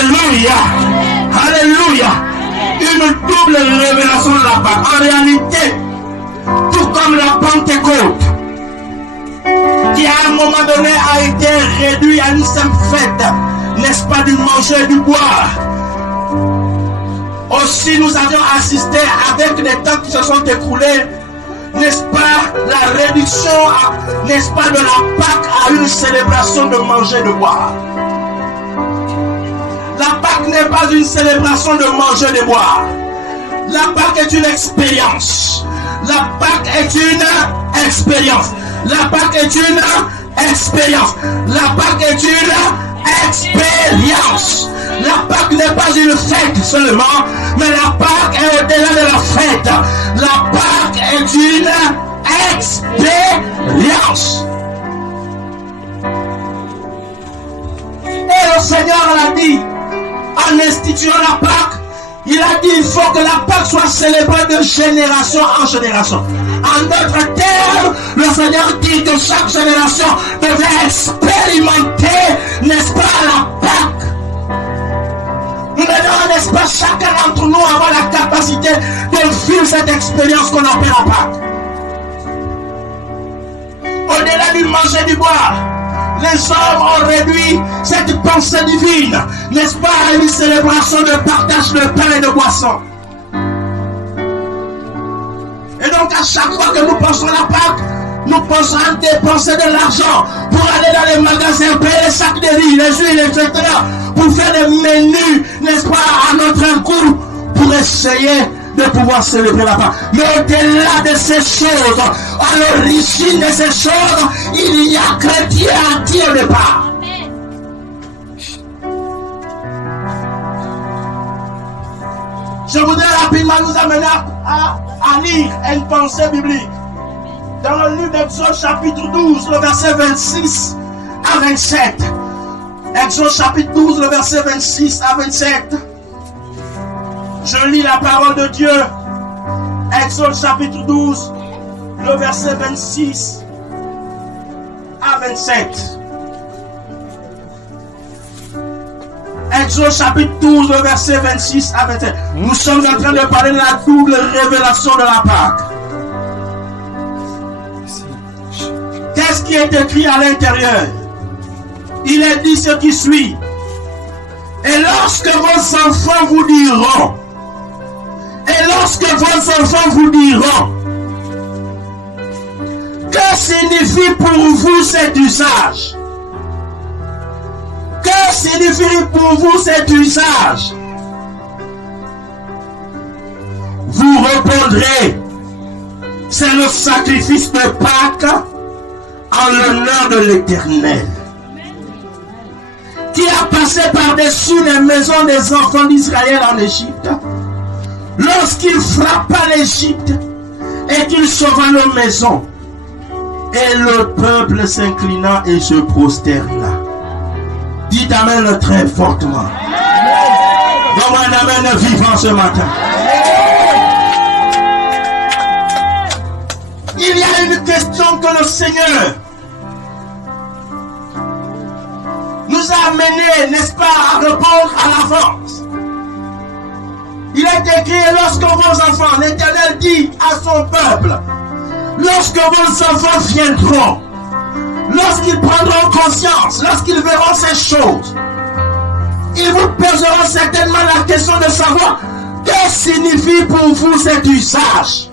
Alléluia. Alléluia. Une double révélation de la Pâque. En réalité, tout comme la Pentecôte, qui à un moment donné a été réduit à une simple fête, n'est-ce pas, du manger et du boire. Aussi, nous avions assisté avec les temps qui se sont écoulés, n'est-ce pas, la réduction, n'est-ce pas, de la Pâque à une célébration de manger et de boire. La Pâque n'est pas une célébration de manger et de boire. La Pâque est une expérience. La Pâque est une expérience. La Pâque est une expérience. La Pâque est une expérience. La Pâque n'est pas une fête seulement, mais la Pâque est au-delà de la fête. La Pâque est une expérience. Et le Seigneur l'a dit, en instituant la Pâque, il a dit il faut que la Pâque soit célébrée de génération en génération. En d'autres termes, le Seigneur dit que chaque génération devait expérimenter, n'est-ce pas, la Pâque. Nous devons, n'est-ce pas, chacun d'entre nous avoir la capacité de vivre cette expérience qu'on appelle la Pâque. Au-delà du manger et du boire, les hommes ont réduit cette pensée divine, n'est-ce pas, à une célébration de partage de pain et de boisson. Et donc à chaque fois que nous pensons à la Pâque, nous pensons à dépenser de l'argent pour aller dans les magasins, payer les sacs de riz, les huiles, etc. Pour faire des menus, n'est-ce pas, à notre goût, pour essayer de pouvoir célébrer la Pâque. Mais au-delà de ces choses, à l'origine de ces choses, il y a chrétien à Dieu au départ. Je voudrais rapidement nous amener à lire une pensée biblique. Dans le livre d'Exode chapitre 12, le verset 26 à 27. Exode chapitre 12, le verset 26 à 27. Je lis la parole de Dieu. Exode chapitre 12, le verset 26 à 27. Exode chapitre 12, le verset 26 à 27. Nous sommes en train de parler de la double révélation de la Pâque. Qu'est-ce qui est écrit à l'intérieur? Il est dit ce qui suit. Et lorsque vos enfants vous diront, que signifie pour vous cet usage? Que signifie pour vous cet usage? Vous répondrez, c'est le sacrifice de Pâques en l'honneur de l'Éternel, qui a passé par-dessus les maisons des enfants d'Israël en Égypte, lorsqu'il frappa l'Égypte et qu'il sauva nos maisons. Et le peuple s'inclina et se prosterna. Dites amen très fortement. Donne-moi un amen vivant ce matin. Il y a une question que le Seigneur nous a amené, n'est-ce pas, à répondre à l'avance. Il est écrit, lorsque vos enfants, l'Éternel dit à son peuple, lorsque vos enfants viendront, lorsqu'ils prendront conscience, lorsqu'ils verront ces choses, ils vous poseront certainement la question de savoir que signifie pour vous cet usage.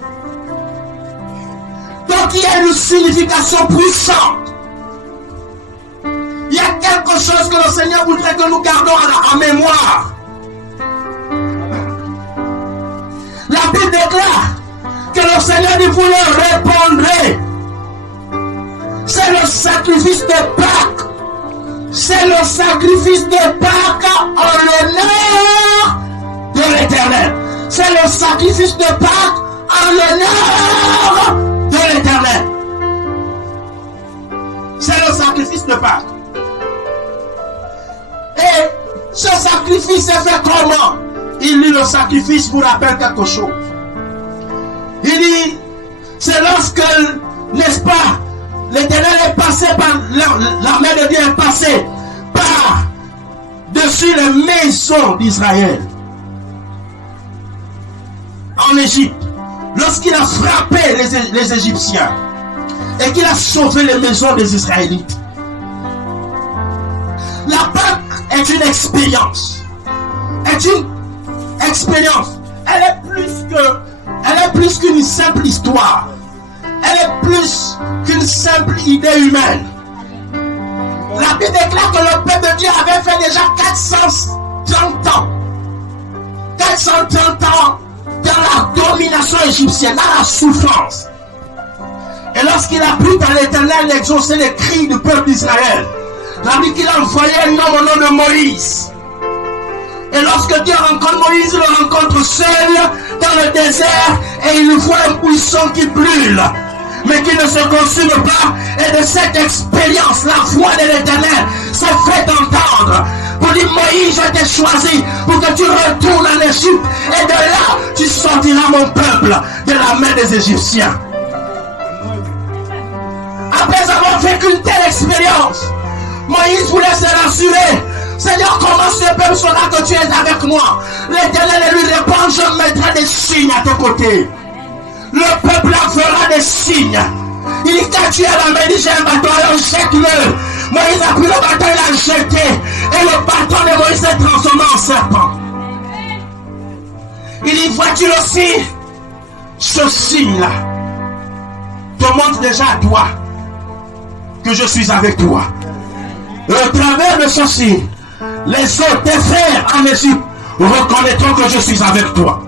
Donc il y a une signification puissante. Il y a quelque chose que le Seigneur voudrait que nous gardons en mémoire. La Bible déclare que le Seigneur dit, vous leur répondrez. C'est le sacrifice de Pâques. C'est le sacrifice de Pâques en l'honneur de l'Éternel. C'est le sacrifice de Pâques en l'honneur de l'Éternel. C'est le sacrifice de Pâques. Et ce sacrifice est fait comment? Il dit, le sacrifice vous rappelle quelque chose. Il dit, c'est lorsque, n'est-ce pas, l'Éternel est passé par, l'armée de Dieu est passée par sur les maisons d'Israël. En Égypte, lorsqu'il a frappé les Égyptiens et qu'il a sauvé les maisons des Israélites. La Pâque est une expérience. Est une expérience. Elle est plus qu'une simple histoire. Elle est plus qu'une simple idée humaine. La Bible déclare que le peuple de Dieu avait fait déjà 430 ans. 430 ans dans la domination égyptienne, dans la souffrance. Et lorsqu'il a pris par l'Éternel d'exaucer les cris du peuple d'Israël, la Bible qu'il a envoyé un homme au nom de Moïse. Et lorsque Dieu rencontre Moïse, il le rencontre seul dans le désert et il voit un buisson qui brûle, mais qui ne se consume pas. Et de cette expérience, la voix de l'Éternel s'est fait entendre pour dire: Moïse, je t'ai choisi pour que tu retournes en Égypte. Et de là, tu sortiras mon peuple de la main des Égyptiens. Après avoir vécu une telle expérience, Moïse voulait se rassurer. Seigneur, comment ce peuple saura que tu es avec moi? L'Éternel lui répond: je mettrai des signes à tes côtés. Le peuple fera des signes. Il dit: quand tu es à la main, il dit: j'ai un bâton, alors jette-le. Moïse a pris le bâton, il l'a jeté. Et le bâton de Moïse s'est transformé en serpent. Il dit: vois-tu aussi, ce signe-là te montre déjà à toi que je suis avec toi. Et au travers de ce signe, les autres, tes frères en Égypte, reconnaîtront que je suis avec toi.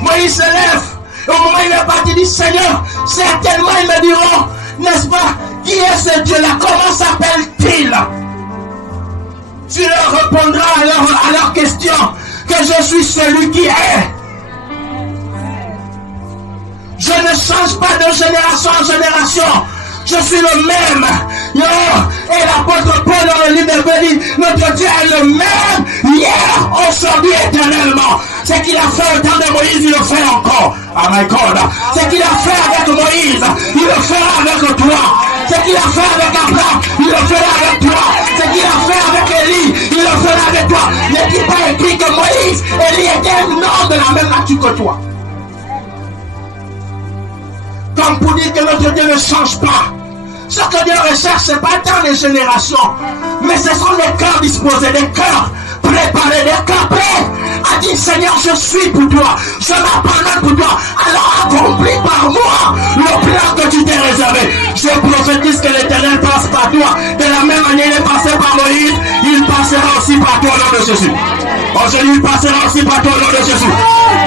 Moïse se lève. Et au moment où il est parti, il dit: Seigneur, certainement ils me diront, n'est-ce pas, qui est ce Dieu-là? Comment s'appelle-t-il? Tu leur répondras à leur question que je suis celui qui est. Je ne change pas de génération en génération. Je suis le même. Et l'apôtre Paul dans le livre de dit: notre Dieu est le même hier, aujourd'hui, éternellement. Ce qu'il a fait au temps de Moïse, il le fait encore. Oh my God. Ce qu'il a fait avec Moïse, il le fera avec toi. Ce qu'il a fait avec Abraham, il le fera avec toi. Ce qu'il a fait avec Élie, il le fera avec toi. N'est-il pas écrit que Moïse, Élie était un homme de la même nature que toi? Comme pour dire que notre Dieu ne change pas. Ce que Dieu recherche, ce n'est pas tant les générations, mais ce sont les cœurs disposés, des cœurs préparés, des cœurs prêts à dire: Seigneur, je suis pour toi, je m'abandonne pour toi, alors accomplis par moi le plan que tu t'es réservé. Je prophétise que l'Éternel passe par toi. De la même manière, il est passé par Moïse, il passera aussi par toi au nom de Jésus. Aujourd'hui, il passera aussi par toi au nom de Jésus.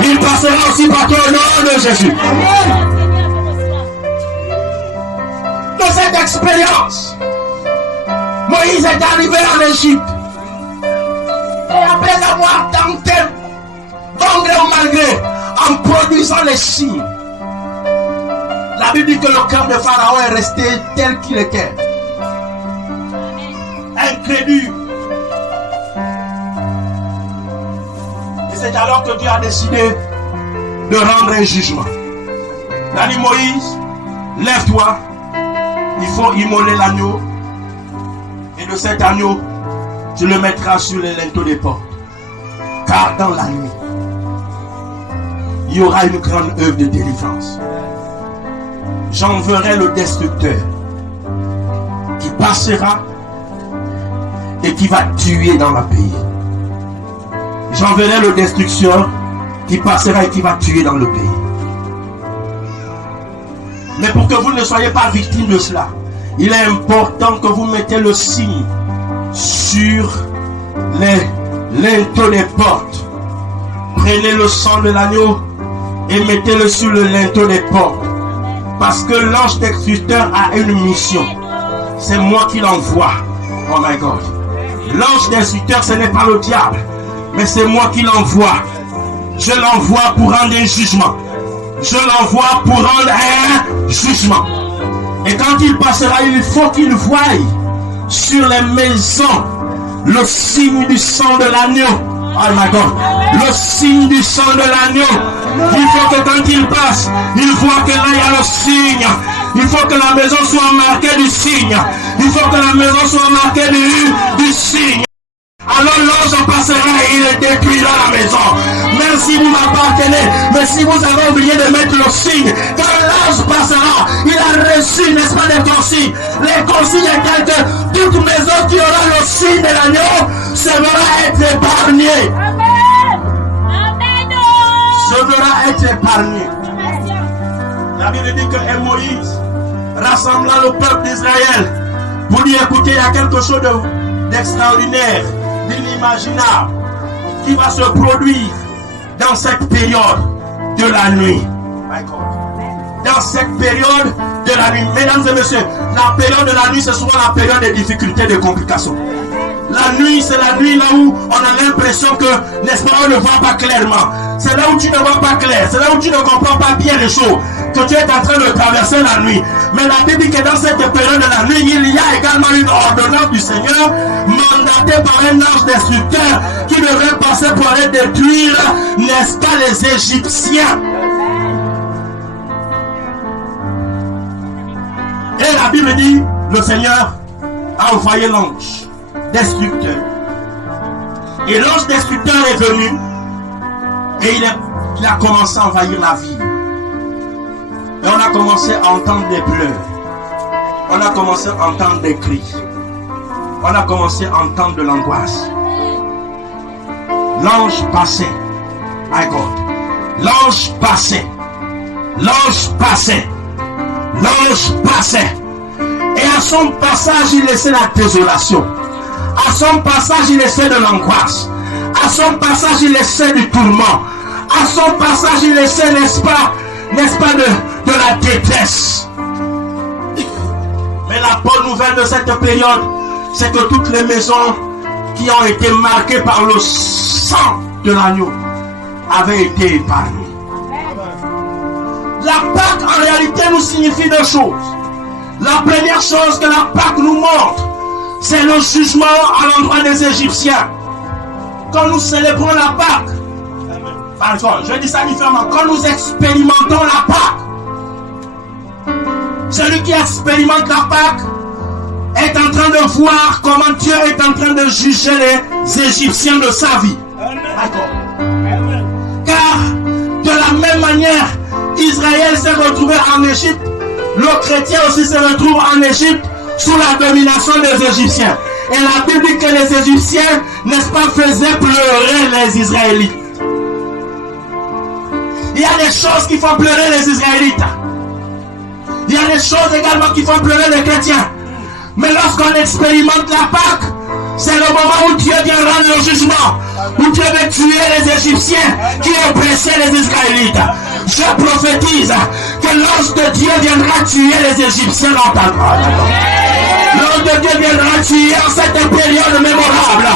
Il passera aussi par toi au nom de Jésus. De cette expérience, Moïse est arrivé en Égypte. Et après avoir tenté, bon gré ou malgré, en produisant les signes, la Bible dit que le cœur de Pharaon est resté tel qu'il était. Incrédule. Et c'est alors que Dieu a décidé de rendre un jugement. Il a dit: Moïse, lève-toi. Il faut immoler l'agneau. Et de cet agneau, tu le mettras sur les linteaux des portes. Car dans la nuit, il y aura une grande œuvre de délivrance. J'enverrai le destructeur qui passera et qui va tuer dans le pays. J'enverrai le destructeur qui passera et qui va tuer dans le pays. Mais pour que vous ne soyez pas victime de cela, il est important que vous mettez le signe sur les linteaux des portes. Prenez le sang de l'agneau et mettez-le sur le linteau des portes. Parce que l'ange destructeur a une mission. C'est moi qui l'envoie. Oh my God. L'ange destructeur, ce n'est pas le diable, mais c'est moi qui l'envoie. Je l'envoie pour rendre un jugement. Je l'envoie pour rendre un jugement. Et quand il passera, il faut qu'il voie sur les maisons le signe du sang de l'agneau. Oh my God. Le signe du sang de l'agneau. Il faut que quand il passe, il voit que là il y a le signe. Il faut que la maison soit marquée du signe. Il faut que la maison soit marquée du signe. Alors l'ange passera et il détruira la maison. Même si vous m'appartenez, mais si vous avez oublié de mettre le signe, quand l'ange passera, il a reçu, n'est-ce pas, des consignes. Les consignes sont que toute maison qui aura le signe de l'agneau devra être épargnée. Devra être épargnée. La Bible dit que Moïse rassembla le peuple d'Israël pour dire, écoutez, il y a quelque chose d'extraordinaire, d'inimaginable qui va se produire dans cette période de la nuit. Dans cette période de la nuit. Mesdames et messieurs, la période de la nuit, c'est souvent la période des difficultés, des complications. La nuit, c'est la nuit là où on a l'impression que, n'est-ce pas, on ne voit pas clairement. C'est là où tu ne vois pas clair. C'est là où tu ne comprends pas bien les choses. Que tu es en train de traverser la nuit. Mais la Bible dit que dans cette période de la nuit, il y a également une ordonnance du Seigneur mandatée par un ange destructeur qui devrait passer pour aller détruire, n'est-ce pas, les Égyptiens. Et la Bible dit, le Seigneur a envoyé l'ange destructeur. Et l'ange destructeur est venu et il a commencé à envahir la ville. Et on a commencé à entendre des pleurs. On a commencé à entendre des cris. On a commencé à entendre de l'angoisse. L'ange passait. My God. L'ange passait. L'ange passait. L'ange passait. Et à son passage, il laissait la désolation. À son passage, il laissait de l'angoisse. À son passage, il laissait du tourment. À son passage, il laissait, n'est-ce pas, de la détresse. Mais la bonne nouvelle de cette période, c'est que toutes les maisons qui ont été marquées par le sang de l'agneau avaient été épargnées. La Pâque, en réalité, nous signifie deux choses. La première chose que la Pâque nous montre, c'est le jugement à l'endroit des Égyptiens. Quand nous célébrons la Pâque, pardon, je dis ça différemment, quand nous expérimentons la Pâque, celui qui expérimente la Pâque est en train de voir comment Dieu est en train de juger les Égyptiens de sa vie. D'accord. Car de la même manière, Israël s'est retrouvé en Égypte, le chrétien aussi se retrouve en Égypte sous la domination des Égyptiens. Et la Bible dit que les Égyptiens, n'est-ce pas, faisaient pleurer les Israélites. Il y a des choses qui font pleurer les Israélites. Il y a des choses également qui font pleurer les chrétiens. Mais lorsqu'on expérimente la Pâque, c'est le moment où Dieu vient rendre le jugement, où Dieu veut tuer les Égyptiens qui oppressaient les Israélites. Je prophétise que l'ange de Dieu viendra tuer les Égyptiens dans ta vie. L'ange de Dieu viendra tuer en cette période mémorable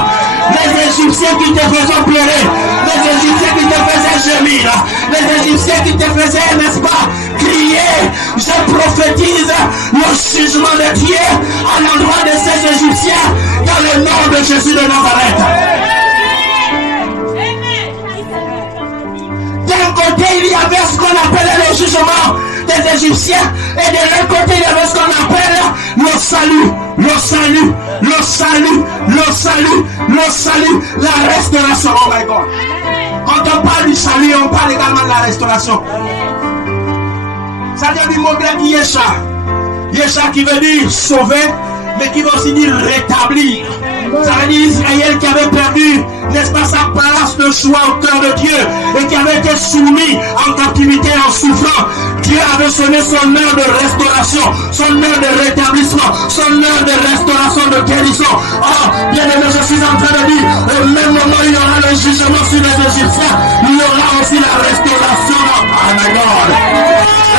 les Égyptiens qui te faisaient pleurer, les Égyptiens qui te faisaient gémir, les Égyptiens qui te faisaient, n'est-ce pas, crier. Je prophétise le jugement de Dieu à l'endroit de ces Égyptiens dans le nom de Jésus de Nazareth. D'un côté, il y avait ce qu'on appelait le jugement des Égyptiens, et de l'autre côté, il y avait ce qu'on appelle le salut, le salut, le salut, le salut, le salut, la restauration. Oh my God. Quand on parle du salut, on parle également de la restauration. Ça vient du mot grec Yesha. Yesha qui veut dire sauver, mais qui veut aussi dire rétablir. Ça veut dire Israël qui avait perdu, n'est-ce pas, sa place de choix au cœur de Dieu et qui avait été soumis en captivité en souffrant. Dieu avait sonné son heure de restauration, son heure de rétablissement, son heure de restauration, de guérison. Oh, bien aimé, je suis en train de dire, au même moment il y aura le jugement sur les Égyptiens, il y aura aussi la restauration. Oh my God.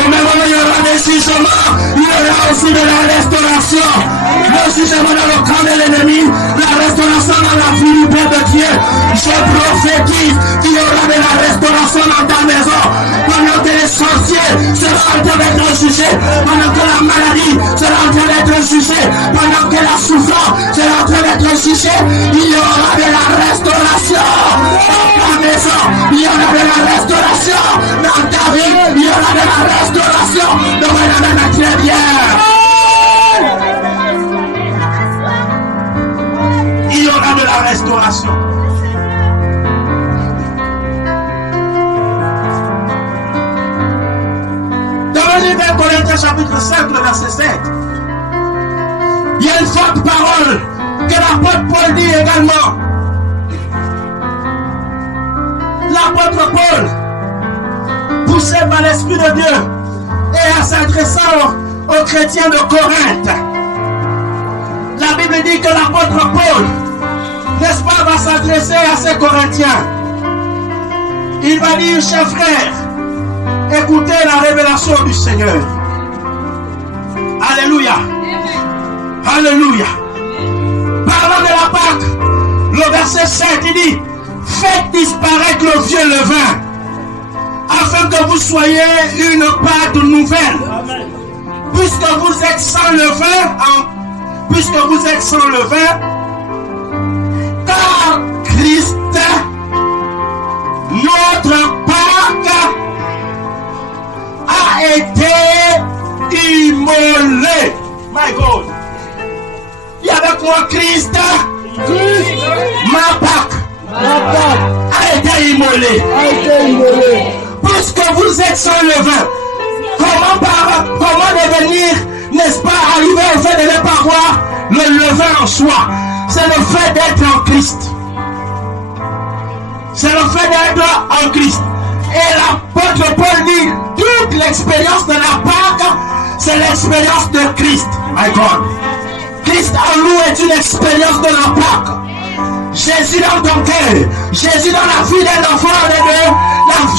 Au même moment il y aura des jugements, il y aura aussi de la restauration. Le jugement dans le camp de l'ennemi, la restauration dans la vie du Père de Dieu. Je prophétise qu'il y aura de la restauration dans ta maison. Pendant que les sorciers seront en train d'être jugés, pendant que la maladie sera en train d'être jugée, pendant que la souffrance sera en train d'être jugée, il y aura de la restauration dans ta maison. Il y aura de la restauration dans ta vie. Il y aura de la restauration dans le domaine matériel. Il y aura de la restauration. Dans le livre de Corinthiens chapitre 5, le verset 7, il y a une forte parole que l'apôtre Paul dit également. L'apôtre Paul, poussé par l'Esprit de Dieu, et en s'adressant aux chrétiens de Corinthe, la Bible dit que l'apôtre Paul, n'est-ce pas, va s'adresser à ces Corinthiens. Il va dire, chers frères, écoutez la révélation du Seigneur. Alléluia. Alléluia. Parlant de la Pâque, le verset 7, il dit, faites disparaître le vieux levain, afin que vous soyez une Pâque nouvelle. Amen. Puisque vous êtes sans levain, car Christ, notre Pâque, a été immolé. My God. Il y a avec moi Christ, ma Pâque a été immolé. Puisque vous êtes sans levain, comment devenir, n'est-ce pas, arriver au fait de ne pas voir le levain en soi? C'est le fait d'être en Christ. C'est le fait d'être en Christ. Et l'apôtre Paul dit, toute l'expérience de la Pâque, c'est l'expérience de Christ. My God. Christ en nous est une expérience de la Pâque. Jésus dans ton cœur, Jésus dans la vie d'un enfant de Dieu,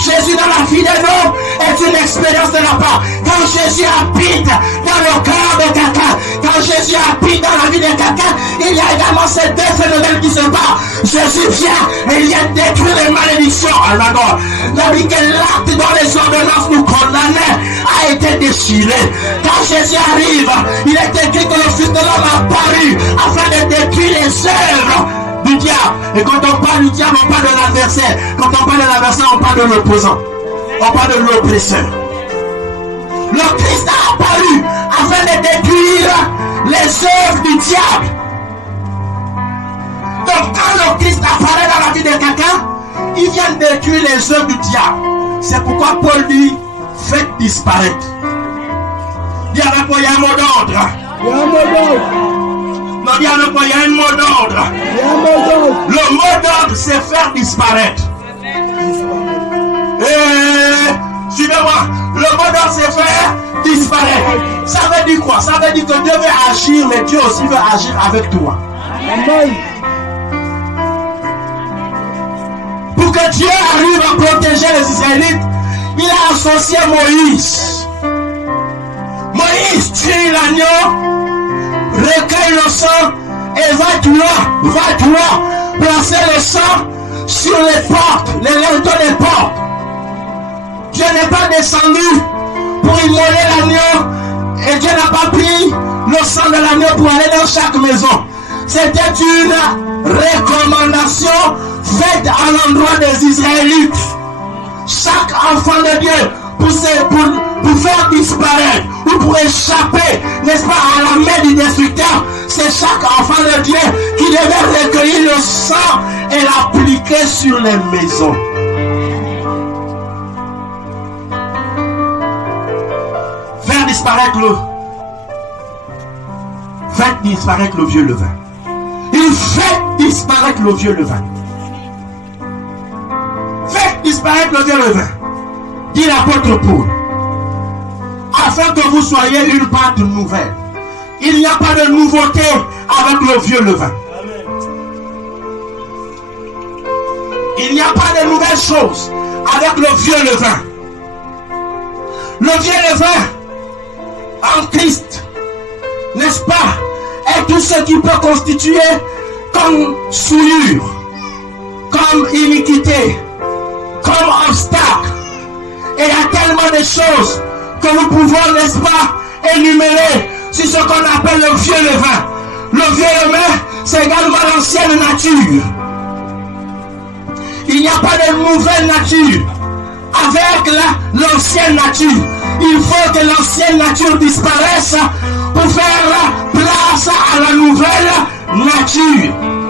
Jésus dans la vie d'un homme est une expérience de la Pâque. Quand Jésus habite dans le cœur de quelqu'un, quand Jésus habite dans la vie de quelqu'un, il y a également ces deux phénomènes qui se passent. Jésus vient et il vient détruire les malédictions. Alors, la vie que l'acte dont les ordonnances nous condamnaient a été déchiré. Quand Jésus arrive, il est écrit que le Fils de l'homme a apparu afin de détruire les œuvres du diable. Et quand on parle du diable, on parle de l'adversaire. Quand on parle de l'adversaire, on parle de l'opposant. On parle de l'oppresseur. Le Christ a apparu afin de détruire les œuvres du diable. Donc quand le Christ apparaît dans la vie de quelqu'un, il vient détruire les œuvres du diable. C'est pourquoi Paul dit, faites disparaître. Il y a un mot d'ordre. Non, il y a un mot d'ordre. Le mot d'ordre, c'est faire disparaître. Et suivez-moi. Le mot d'ordre, c'est faire disparaître. Ça veut dire quoi? Ça veut dire que Dieu veut agir, mais Dieu aussi veut agir avec toi. Amen. Pour que Dieu arrive à protéger les Israélites, il a associé Moïse. Moïse tue l'agneau, recueille le sang et va toi placer le sang sur les portes, les lintons des portes. Dieu n'est pas descendu pour immoler l'agneau et Dieu n'a pas pris le sang de l'agneau pour aller dans chaque maison. C'était une recommandation faite à l'endroit des Israélites. Chaque enfant de Dieu pour faire disparaître ou pour échapper, n'est-ce pas, à la main du destructeur, c'est chaque enfant de Dieu qui devait recueillir le sang et l'appliquer sur les maisons. Faire disparaître le vieux levain. Il fait disparaître le vieux levain. Faites disparaître le vieux levain, dit l'apôtre Paul, afin que vous soyez une pâte nouvelle. Il n'y a pas de nouveauté avec le vieux levain. Il n'y a pas de nouvelles choses avec le vieux levain. Le vieux levain en Christ, n'est-ce pas, est tout ce qui peut constituer comme souillure, comme iniquité, comme obstacle. Et il y a tellement de choses que nous pouvons, n'est-ce pas, énumérer sur ce qu'on appelle le vieux levain. Le vieux levain, c'est également l'ancienne nature. Il n'y a pas de nouvelle nature avec l'ancienne nature. Il faut que l'ancienne nature disparaisse pour faire place à la nouvelle nature.